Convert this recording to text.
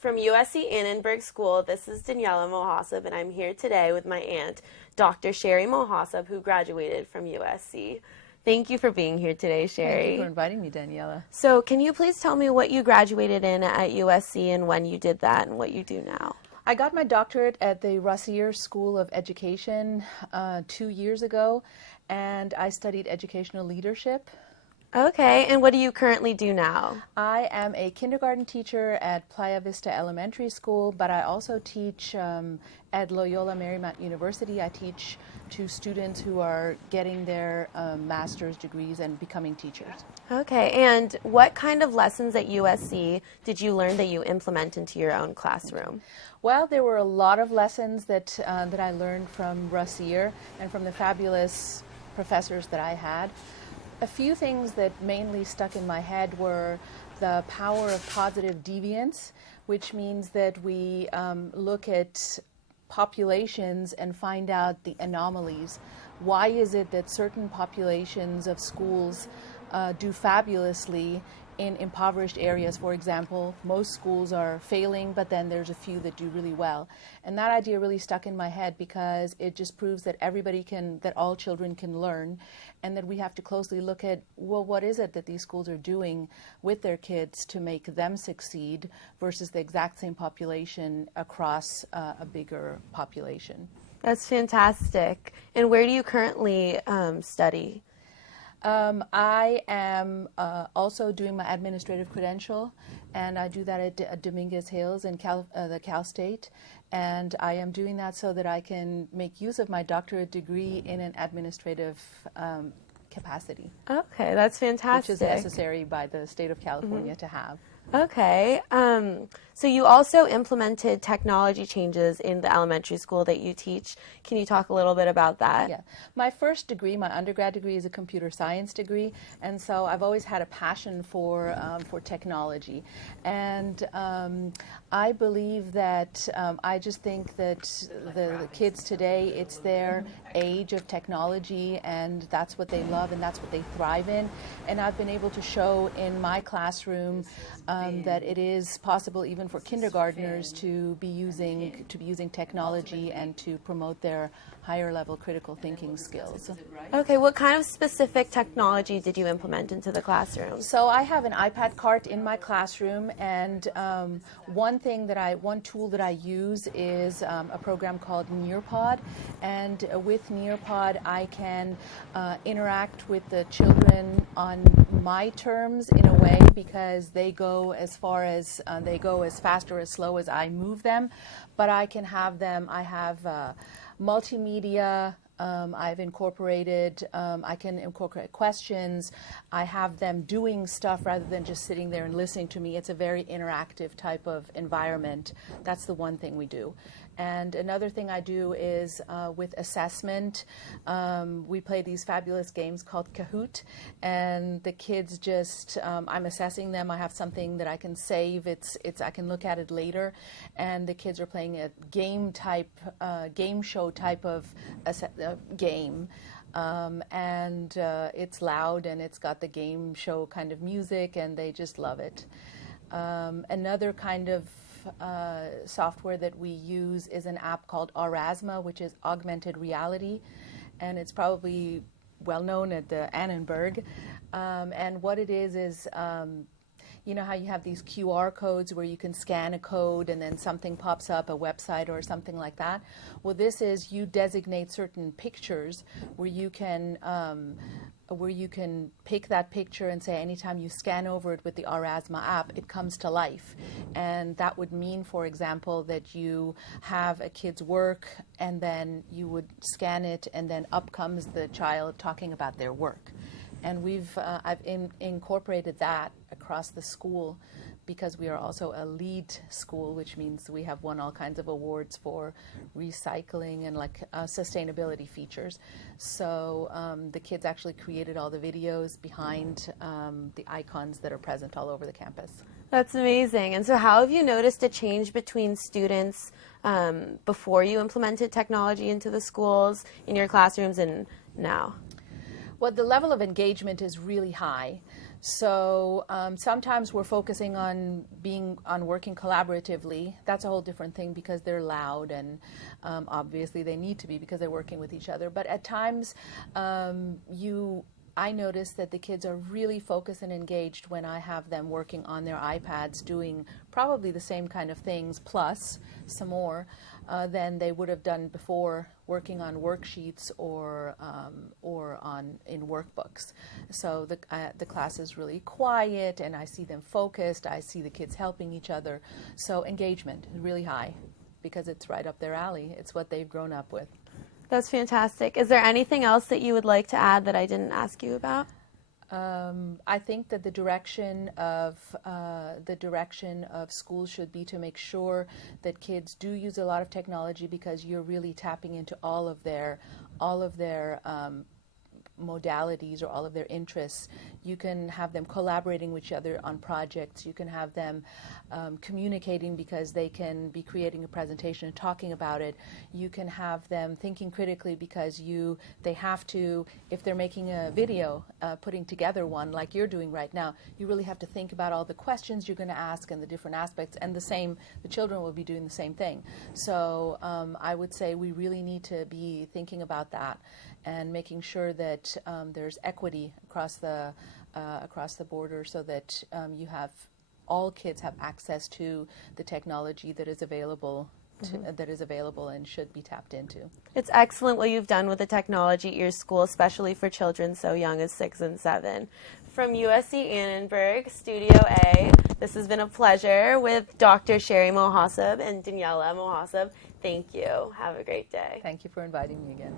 From USC Annenberg School, this is Daniela Mohazab, and I'm here today with my aunt, Dr. Sherry Mohazab, who graduated from USC. Thank you for being here today, Sherry. Thank you for inviting me, Daniela. So can you please tell me what you graduated in at USC and when you did that and what you do now? I got my doctorate at the Rossier School of Education 2 years ago, and I studied educational leadership. Okay, and what do you currently do now? I am a kindergarten teacher at Playa Vista Elementary School, but I also teach at Loyola Marymount University. I teach to students who are getting their master's degrees and becoming teachers. Okay, and what kind of lessons at USC did you learn that you implement into your own classroom? Well, there were a lot of lessons that I learned from Rossier and from the fabulous professors that I had. A few things that mainly stuck in my head were the power of positive deviance, which means that we look at populations and find out the anomalies. Why is it that certain populations of schools do fabulously in impoverished areas? For example, most schools are failing, but then there's a few that do really well. And that idea really stuck in my head because it just proves that that all children can learn, and that we have to closely look at, well, what is it that these schools are doing with their kids to make them succeed versus the exact same population across a bigger population. That's fantastic. And where do you currently study? I am also doing my administrative credential, and I do that at Dominguez Hills in the Cal State, and I am doing that so that I can make use of my doctorate degree in an administrative capacity. Okay, that's fantastic. Which is necessary by the state of California to have. Okay, so you also implemented technology changes in the elementary school that you teach. Can you talk a little bit about that? Yeah. My first degree, my undergrad degree, is a computer science degree, and so I've always had a passion for technology. And I believe that, I just think that the kids today, it's their age of technology, and that's what they love and that's what they thrive in. And I've been able to show in my classroom that it is possible even for kindergartners to be using technology and to promote their higher level critical thinking skills. Okay, what kind of specific technology did you implement into the classroom? So I have an iPad cart in my classroom, and one tool that I use is a program called Nearpod, and with Nearpod I can interact with the children on my terms in a way, because they go as fast or as slow as I move them, but I can have them. I have multimedia. I can incorporate questions. I have them doing stuff rather than just sitting there and listening to me. It's a very interactive type of environment. That's the one thing we do. And another thing I do is with assessment, we play these fabulous games called Kahoot, and the kids just, I'm assessing them. I have something that I can save. I can look at it later, and the kids are playing a game show type of game. And it's loud, and it's got the game show kind of music, and they just love it. Another kind of software that we use is an app called Aurasma, which is augmented reality, and it's probably well known at the Annenberg. And what it is you know how you have these QR codes where you can scan a code and then something pops up, a website or something like that? Well, this is, you designate certain pictures where you can pick that picture and say anytime you scan over it with the Aurasma app, it comes to life. And that would mean, for example, that you have a kid's work and then you would scan it and then up comes the child talking about their work. And I've incorporated that across the school, because we are also a LEED school, which means we have won all kinds of awards for recycling and sustainability features. So the kids actually created all the videos behind the icons that are present all over the campus. That's amazing. And so how have you noticed a change between students before you implemented technology into the schools, in your classrooms, and now? Well, the level of engagement is really high. So sometimes we're focusing on working collaboratively. That's a whole different thing because they're loud and obviously they need to be because they're working with each other. But at times I notice that the kids are really focused and engaged when I have them working on their iPads doing probably the same kind of things plus some more than they would have done before working on worksheets or in workbooks. So the class is really quiet and I see them focused. I see the kids helping each other. So engagement is really high because it's right up their alley. It's what they've grown up with. That's fantastic. Is there anything else that you would like to add that I didn't ask you about? I think that the direction of schools should be to make sure that kids do use a lot of technology because you're really tapping into all of their modalities or all of their interests. You can have them collaborating with each other on projects. You can have them communicating because they can be creating a presentation and talking about it. You can have them thinking critically because they have to, if they're making a video, putting together one like you're doing right now, you really have to think about all the questions you're going to ask and the different aspects, and the children will be doing the same thing. So I would say we really need to be thinking about that and making sure that there's equity across the border so that all kids have access to the technology that is available and should be tapped into. It's excellent what you've done with the technology at your school, especially for children so young as 6 and 7. From USC Annenberg, Studio A, this has been a pleasure with Dr. Sherry Mohazab and Daniela Mohazab. Thank you. Have a great day. Thank you for inviting me again.